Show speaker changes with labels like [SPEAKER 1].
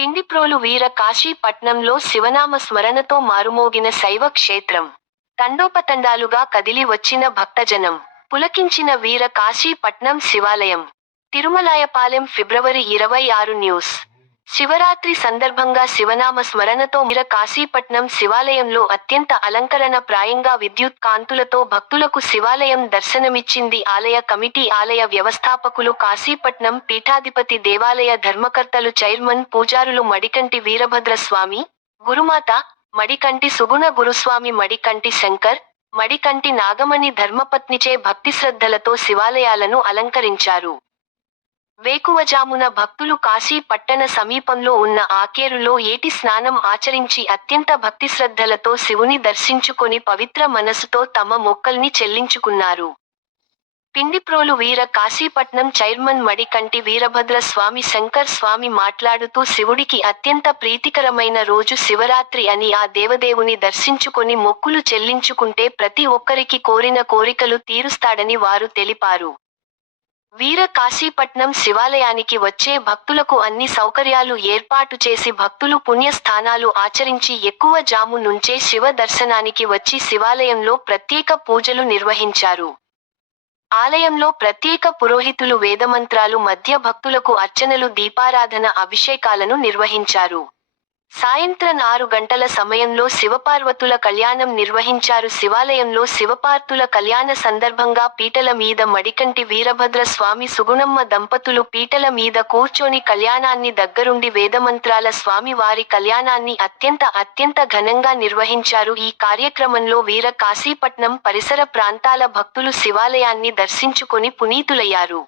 [SPEAKER 1] పిండిప్రోలు వీర కాశీపట్నంలో శివనామ స్మరణతో మారుమోగిన శైవ క్షేత్రం. తండోపతండాలుగా కదిలి వచ్చిన భక్తజనం. పులకించిన వీర కాశీపట్నం శివాలయం. తిరుమలాయపాలెం ఫిబ్రవరి ఇరవై ఆరు న్యూస్. శివరాత్రి సందర్భంగా శివనామ స్మరణతో వీర కాశీపట్నం శివాలయంలో అత్యంత అలంకరణ ప్రాయంగా విద్యుత్ కాంతులతో భక్తులకు శివాలయం దర్శనమిచ్చింది ఆలయ కమిటీ. ఆలయ వ్యవస్థాపకులు కాశీపట్నం పీఠాధిపతి దేవాలయ ధర్మకర్తలు చైర్మన్ పూజారులు మడికంటి వీరభద్రస్వామి గురుమాత మడికంటి సుగుణ గురుస్వామి మడికంటి శంకర్ మడికంటి నాగమణి ధర్మపత్నిచే భక్తి శ్రద్ధలతో శివాలయాలను అలంకరించారు. వేకువజామున భక్తులు కాశీ పట్టణ సమీపంలో ఉన్న ఆకేరులో ఏటి స్నానం ఆచరించి అత్యంత భక్తి శ్రద్ధలతో శివుని దర్శించుకొని పవిత్ర మనసుతో తమ మొక్కల్ని చెల్లించుకున్నారు. పిండిప్రోలు వీర కాశీపట్నం చైర్మన్ మడికంటి వీరభద్ర స్వామి శంకర్ స్వామి మాట్లాడుతూ శివుడికి అత్యంత ప్రీతికరమైన రోజు శివరాత్రి అని ఆ దేవదేవుని దర్శించుకొని మొక్కులు చెల్లించుకుంటే ప్రతి ఒక్కరికి కోరిన కోరికలు తీరుస్తాడని వారు తెలిపారు. వీర కాశీపట్నం శివాలయానికి వచ్చే భక్తులకు అన్ని సౌకర్యాలు ఏర్పాటు చేసి భక్తులు పుణ్యస్థానాలు ఆచరించి ఎక్కువ జాము నుంచే శివ దర్శనానికి వచ్చి శివాలయంలో ప్రత్యేక పూజలు నిర్వహించారు. ఆలయంలో ప్రత్యేక పురోహితులు వేదమంత్రాలు మధ్య భక్తులకు అర్చనలు దీపారాధన అభిషేకాలను నిర్వహించారు. సాయంత్రం ఆరు గంటల సమయంలో శివపార్వతుల కళ్యాణం నిర్వహించారు. శివాలయంలో శివపార్తుల కళ్యాణ సందర్భంగా పీటల మీద మడికంటి వీరభద్ర స్వామి సుగుణమ్మ దంపతులు పీటల మీద కూర్చొని కళ్యాణాన్ని దగ్గరుండి వేదమంత్రాల స్వామి వారి కళ్యాణాన్ని అత్యంత అత్యంత ఘనంగా నిర్వహించారు. ఈ కార్యక్రమంలో వీర కాశీపట్నం పరిసర ప్రాంతాల భక్తులు శివాలయాన్ని దర్శించుకొని పునీతులయ్యారు.